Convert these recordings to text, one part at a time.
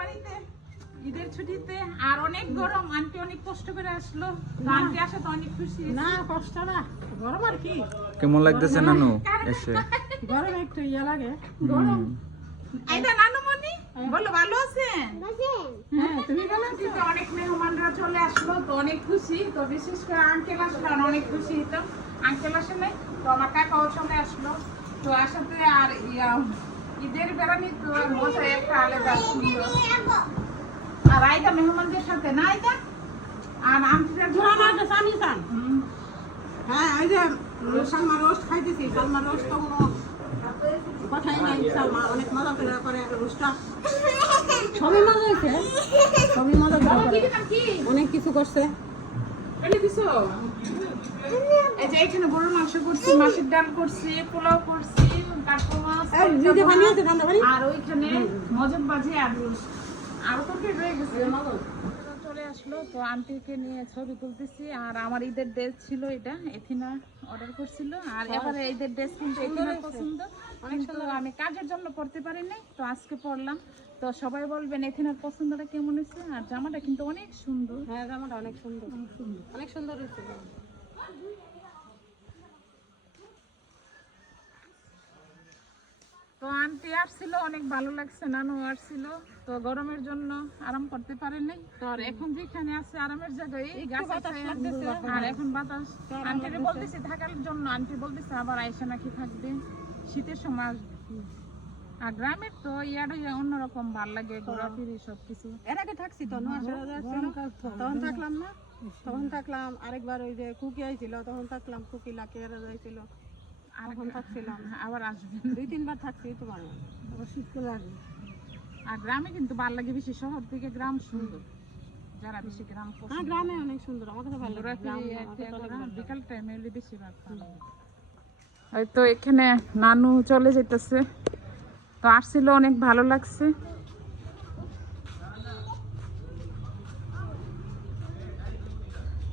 বাড়িতে ঈদের ছুটিতে, আর অনেক গরম। আন্টি অনেক কষ্ট করে আসলো, তো আন্টি আসা তো অনেক খুশি। না কষ্ট না, গরম আর কি। কেমন লাগতেছে নানু এসে? গরম একটু ইয়ে লাগে। গরম। আইদা নানুমণি বলো ভালো আছেন? হ্যাঁ তুমি ভালো আছো? তো অনেক মেহমানরা চলে আসলো, তো অনেক খুশি। তো বিশেষ করে আঙ্কেল আসলো, আর অনেক খুশি হইতাম। আঙ্কেল আসে নাই, তো আমার কাকাও চলে আসলো। তো আসাতে আর ঈদের বেড়ানি তো মজা একটা আলাদা সুন্দর। আর আইদা মেহমানদের সাথে না আইদা, আর আন্টিরা তোরা না যে স্বামী চান। হ্যাঁ এই যে সালমা রোস্ট খাইতেছি, সালমা রোস্ট তো কোনো কথাই নাই। সালমা অনেক মজা করে রোস্টটা, সবই মজা হয়েছে, সবই মজা করে অনেক কিছু করছে। এই যে এখানে গরুর মাংস করছি, মাছের ডাল করছি, পোলাও করছি, কাটকো মাছ, আর ওইখানে মজব বাজি আর রোস্ট, আরো তরকারি রয়ে গেছে। চলে আসলো, তো আন্টিকে নিয়ে ছবি তুলতেছি। আর আমার ঈদের ড্রেস ছিল, এটা এথিনা অর্ডার করছিল। আর এবারে ঈদের ড্রেস কিন্তু এথিনার পছন্দ, কিন্তু আমি কাজের জন্য পড়তে পারি নাই, তো আজকে পড়লাম। তো সবাই বলবেন এথিনার পছন্দটা কেমন হয়েছে। আর জামাটা কিন্তু অনেক সুন্দর। হ্যাঁ জামাটা অনেক সুন্দর, অনেক সুন্দর হয়েছে। তো আন্টি আসছিল, অনেক ভালো লাগছে। নানু আসছিল, তো গরমের জন্য আরাম করতে পারেনি। তো আর এখন যেখানে আছে আরামের জায়গায় গাছের ছায়া লাগতেছে, আর এখন বাতাস। আন্টিরে বলতেছি থাকার জন্য, আন্টি বলতেছে আবার আইসা নাকি থাকবে, শীতের সময় আসবে। আর গ্রামের তো ইয়ার অন্যরকম ভাল লাগে, ঘোরাফিরি সবকিছু। এর আগে থাকছি তো তখন থাকলাম না, তখন থাকলাম। আরেকবার ওই যে কুকি আইছিল, তখন থাকলাম। কুকি লাকে এরা যাইছিল, তখন থাকছিলাম। আবার আসবেন, 2-3 বার থাকছি তোমার, আবার শীতকালে আসবে। আর গ্রামে কিন্তু ভাল লাগে বেশি, শহর থেকে গ্রাম সুন্দর। যারা বেশি গ্রাম হ্যাঁ গ্রামে অনেক সুন্দর, আমার কাছে ভালো লাগে। বিকাল টাইমে এলে বেশি ভালো লাগে। হয়তো এখানে নানু চলে যেতেছে, তো আসছিল, অনেক ভালো লাগছে।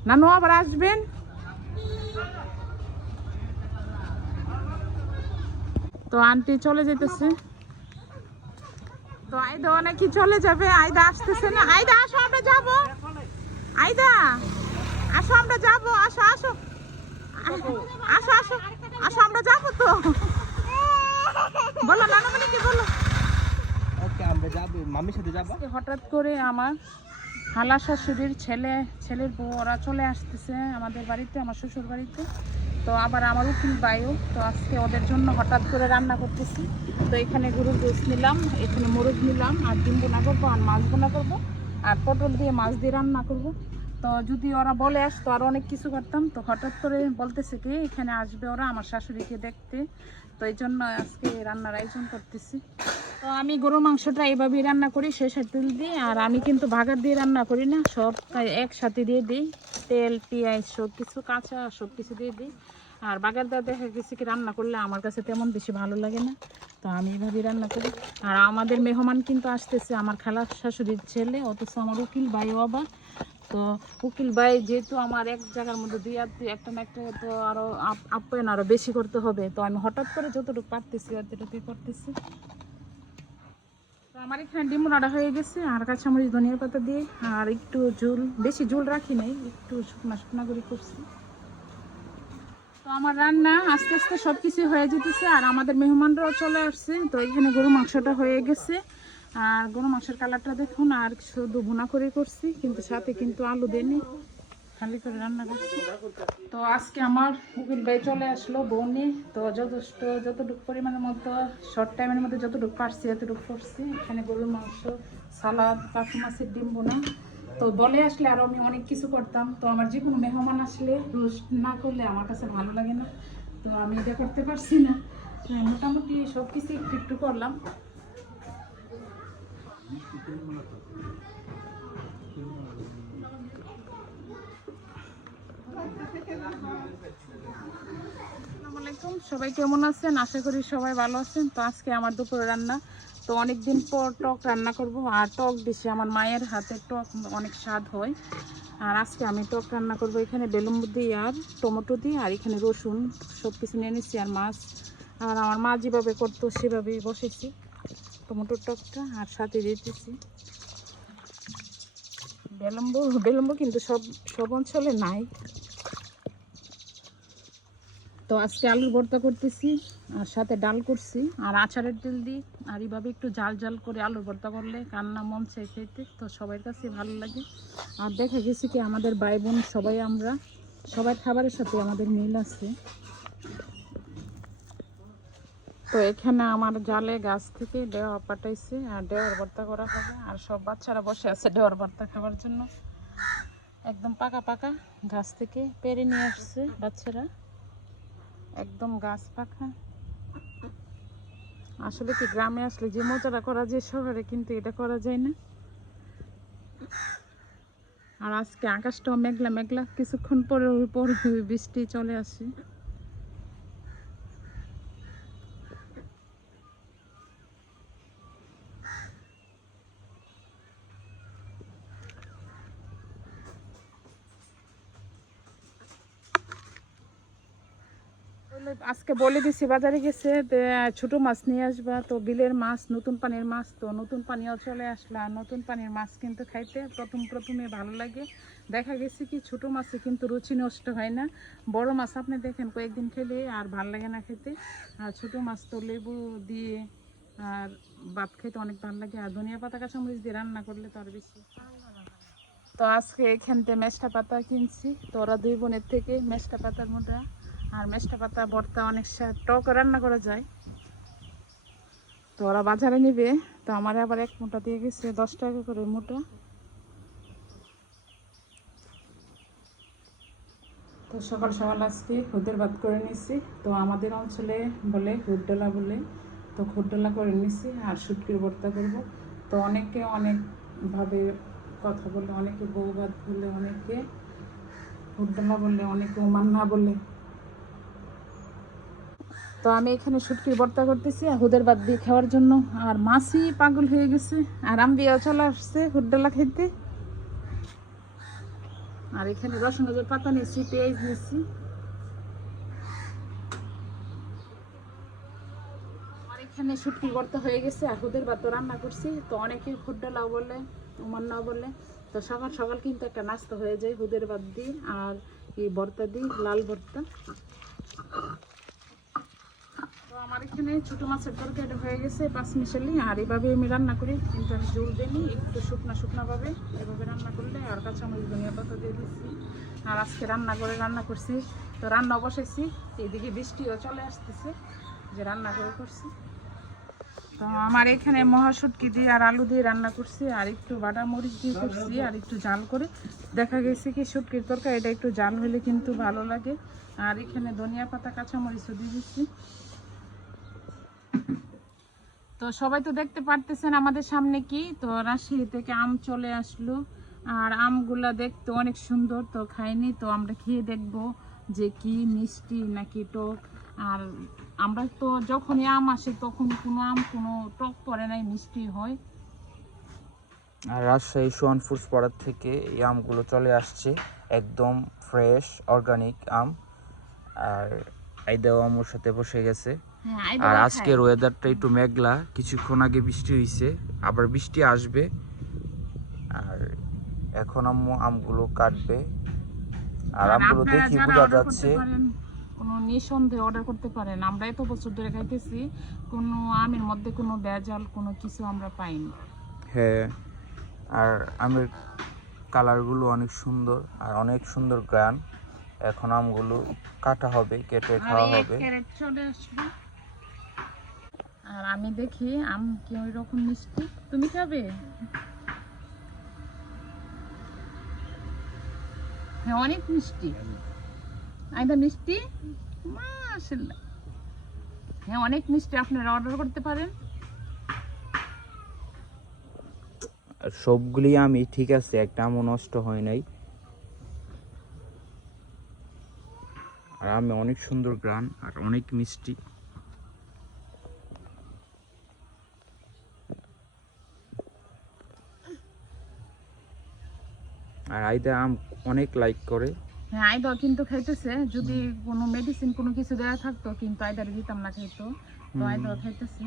নানু আবার আসবেন। তো আন্টি চলে যেতেছে, তো আইদা নাকি চলে যাবে। আইদা আসতেছে না। আইদা আসো, আমরা যাবো। আইদা আসো, আমরা যাবো। আসো আসো আসো আসো আসো, আমরা যাবো। তো বলো নানুমণি কি বলো? ওকে আমরা যাব, মামির সাথে যাব। হঠাৎ করে আমার খালা শাশুড়ির ছেলের বউ ওরা চলে আসতেছে আমাদের বাড়িতে, আমার শ্বশুর বাড়িতে। তো আবার আমার উকিল ভাইও, তো আজকে ওদের জন্য হঠাৎ করে রান্না করতেছি। তো এখানে গরুর গোশ নিলাম, এখানে মোরগ নিলাম, আর ডিম বোনা করবো, আর মাছ বোনা করবো, আর পটল দিয়ে মাছ দিয়ে রান্না করব। তো যদি ওরা বলে আসতো আরও অনেক কিছু করতাম, তো হঠাৎ করে বলতেছে কি এখানে আসবে ওরা আমার শাশুড়িকে দেখতে, তো এই জন্য আজকে রান্নার আয়োজন করতেছি। তো আমি গরু মাংসটা এইভাবেই রান্না করি, সরষের তেল দিয়ে। আর আমি কিন্তু ভাগার দিয়ে রান্না করি না, সব একসাথে দিয়ে দিই, তেল পেঁয়াজ সব কিছু কাঁচা সব কিছু দিয়ে দিই। আর বাগার দা দেখা গেছে কি রান্না করলে আমার কাছে তেমন বেশি ভালো লাগে না, তো আমি এইভাবেই রান্না করি। আর আমাদের মেহমান কিন্তু আসতেছে, আমার খালা শাশুড়ির ছেলে, অথচ আমার উকিল ভাইও আবার। তো উকিল ভাই যেহেতু আমার এক জায়গার মধ্যে দুই আর দুই একটা না একটা, তো আরও আপ্যায়ন আরও বেশি করতে হবে। তো আমি হঠাৎ করে যতটুকু পারতেছি অতটুকুই করতেছি। তো আমার এখানে ডিম রান্না হয়ে গেছে, আর কাঁচামরিচ ধনিয়া পাতা দিয়ে, আর একটু ঝোল, বেশি ঝোল রাখি নাই, একটু শুকনা শুকনা করে করছি। তো আমার রান্না আস্তে আস্তে সব কিছু হয়ে যেতেছে, আর আমাদের মেহমানরাও চলে আসছে। তো এখানে গরু মাংসটা হয়ে গেছে, আর গরু মাংসের কালারটা দেখুন। আর শুধু ভুনা করে করছি, কিন্তু সাথে কিন্তু আলু দেয়নি, খালি করে রান্না করছি। তো আজকে আমার উকিল ভাই চলে আসলো বউনি, তো যথেষ্ট যতটুকু পরিমাণের মতো শর্ট টাইমের মধ্যে যতটুকু পারছি এতটুকু করছি। এখানে গরুর মাংস, সালাদ, কাঁচা মাছের ডিম বোনা। তো বলে আসলে আরও আমি অনেক কিছু করতাম। তো আমার যে কোনো মেহমান আসলে রোস্ট না করলে আমার কাছে ভালো লাগে না, তো আমি এটা করতে পারছি না। মোটামুটি সব কিছু একটু একটু করলাম। সবাই কেমন আছেন? আশা করি সবাই ভালো আছেন। তো আজকে আমার দুপুরে রান্না, তো অনেকদিন পর টক রান্না করব। আর টক বেশি আমার মায়ের হাতের টক অনেক স্বাদ হয়। আর আজকে আমি টক রান্না করব, এখানে বেলুন দিয়ে আর টমেটো দিয়ে, আর এখানে রসুন সব কিছু নিয়ে নিচ্ছি, আর মাছ। আর আমার মা যেভাবে করতো সেভাবেই বসেছি। টমেটোর টকটা, আর সাথে দিতেছি বেলম্ব। বেলম্ব কিন্তু সব অঞ্চলে নাই। তো আজকে আলুর ভর্তা করতেছি, আর সাথে ডাল করছি, আর আচারের তেল দিই। আর এইভাবে একটু জাল জাল করে আলুর ভর্তা করলে কান্না মন চাই খেতে, তো সবার কাছে ভালো লাগে। আর দেখা গেছে কি আমাদের ভাই বোন সবাই খাবারের সাথে আমাদের মিল আছে। তো এখানে আমার জালে গাছ থেকে ডেওয়া পাঠাইছে, আর ডেওয়ার ভর্তা করা হবে। আর সব বাচ্চারা বসে আছে ডেওয়ার ভর্তা খাওয়ার জন্য। একদম পাকা পাকা গাছ থেকে পেরে নিয়ে আসছে বাচ্চারা, একদম গাছ পাকা। আসলে কি গ্রামে আসলে যে মজাটা করা যায় শহরে কিন্তু এটা করা যায় না। আর আজকে আকাশটাও মেঘলা মেঘলা, কিছুক্ষণ পরে বৃষ্টি চলে আসে। আজকে বলে দিছি বাজারে গেছে ছোট মাছ নিয়ে আসবা, তো বিলের মাছ, নতুন পানির মাছ। তো নতুন পানিও চলে আসলো। আর নতুন পানির মাছ কিন্তু খাইতে প্রথমে ভালো লাগে। দেখা গেছে কি ছোট মাছে কিন্তু রুচি নষ্ট হয় না। বড় মাছ আপনি দেখেন কয়েকদিন খেলে আর ভালো লাগে না খেতে। আর ছোট মাছ তো লেবু দিয়ে আর ভাত খেতে অনেক ভালো লাগে। আর ধনিয়া পাতা কাঁচামরিচ দিয়ে রান্না করলে তো আর বেশি। তো আজকে এখান থেকে মেষ্টা পাতা কিনছি, তো ওরা দুই বোনের থেকে মেষ্টা পাতার মোটা। আর মেষ্টা পাতা ভর্তা অনেক টক রান্না করা যায়। তো ওরা বাজারে নিবে, তো আমার আবার এক মোটা দিয়ে গেছে 10 টাকা করে মোটা। তো সকাল সকাল আজকে খুদের ভাত করে নিছি। তো আমাদের অঞ্চলে বলে খুদডোলা বলে, তো খুদডোলা করে নিছি। আর শুটকির ভর্তা করব। তো অনেকে অনেকভাবে কথা বলে, অনেকে বউ ভাত বলে, অনেকে খুদডোলা বলে, অনেকে উমান্না বলে। তো আমি এখানে শুটকির ভর্তা করতেছি হুদের ভাত দিয়ে খাওয়ার জন্য। আর মাছই পাগল হয়ে গেছে, আর আম্বিয়াও চলে আসছে হুডডোলা খেতে। আর এখানে রসুন পাতা নিয়েছি, পেঁয়াজ নিয়েছি। আর এখানে শুটকির ভর্তা হয়ে গেছে, আর হুদের ভাত রান্না করছি। তো অনেকে হুডডোলাও বলে, উমান্নাও বলে। তো সকাল সকাল কিন্তু একটা নাস্তা হয়ে যায় হুদের ভাত দিয়ে আর এই ভর্তা দিয়ে, লাল ভর্তা। আমার এখানে ছোট মাছের তরকারি হয়ে গেছে 5 মিশালি। আর এভাবে আমি রান্না করি, কিন্তু আমি জল দিইনি, একটু শুকনা ভাবে এভাবে রান্না করলে। আর কাঁচামরিচ ধনিয়া পাতা দিয়ে দিচ্ছি। আর আজকে রান্না করছি, তো রান্না বসেছি। এদিকে বৃষ্টিও চলে আসতেছে, যে রান্না করছি। তো আমার এখানে মহাশুটকি দিয়ে আর আলু দিয়ে রান্না করছি, আর একটু বাটা মরিচ দিয়ে করছি, আর একটু জাল করে। দেখা গেছে কি শুটকির তরকারি এটা একটু জাল হলে কিন্তু ভালো লাগে। আর এখানে ধনিয়া পাতা কাঁচামরিচও দিয়ে দিচ্ছি। তো সবাই তো দেখতে পারতেছেন আমাদের সামনে কি, তো রাজশাহী থেকে আম চলে আসলো। আর আমগুলা দেখতে অনেক সুন্দর, তো খাইনি, তো আমরা খেয়ে দেখবো যে কি মিষ্টি নাকি টক। আর আমরা তো যখনই আম আসে তখন কোনো টক পড়ে নাই, মিষ্টি হয়। আর রাজশাহী সোহান ফুডস পাড়ার থেকে এই আমগুলো চলে আসছে, একদম ফ্রেশ অর্গানিক আম। আর আইদাও আমুর সাথে বসে গেছে। আর আজকের ওয়েদারটা একটু মেঘলা, কিছুক্ষণ আগে বৃষ্টি হয়েছে, আবার বৃষ্টি আসবে। আর এখন আম্মু আমগুলো কাটবে। আর আমগুলো দেখি বোঝা যাচ্ছে কোনো নিঃসন্দেহে অর্ডার করতে পারেন। আমরা এত বছর ধরে খাইতেছি, কোনো আমের মধ্যে কোনো ভেজাল কোনো কিছু আমরা পাইনি। হ্যাঁ, আর আমের কালারগুলো অনেক সুন্দর, আর অনেক সুন্দর গ্রান। এখন আমগুলো কাটা হবে, কেটে খাওয়া হবে। আর আমি দেখি আম কি ওই রকম মিষ্টি। তুমি খাবে? হ্যাঁ, অনেক মিষ্টি। আইদা মিষ্টি, মাশাআল্লাহ। হ্যাঁ, অনেক মিষ্টি, আপনারা অর্ডার করতে পারেন। আর সবগুলি আমি ঠিক আছে, একটা আমও নষ্ট হয় নাই। আর আমি অনেক সুন্দর গ্রান আর অনেক মিষ্টি। আর আইদা আম অনেক লাইক করে। হ্যাঁ, আইদা কিন্তু খাইতেছে। যদি কোনো মেডিসিন কোনো কিছু দেওয়া থাকতো কিন্তু আইদারে দিতাম না, খাইতো। তো আইদা খাইতেছে।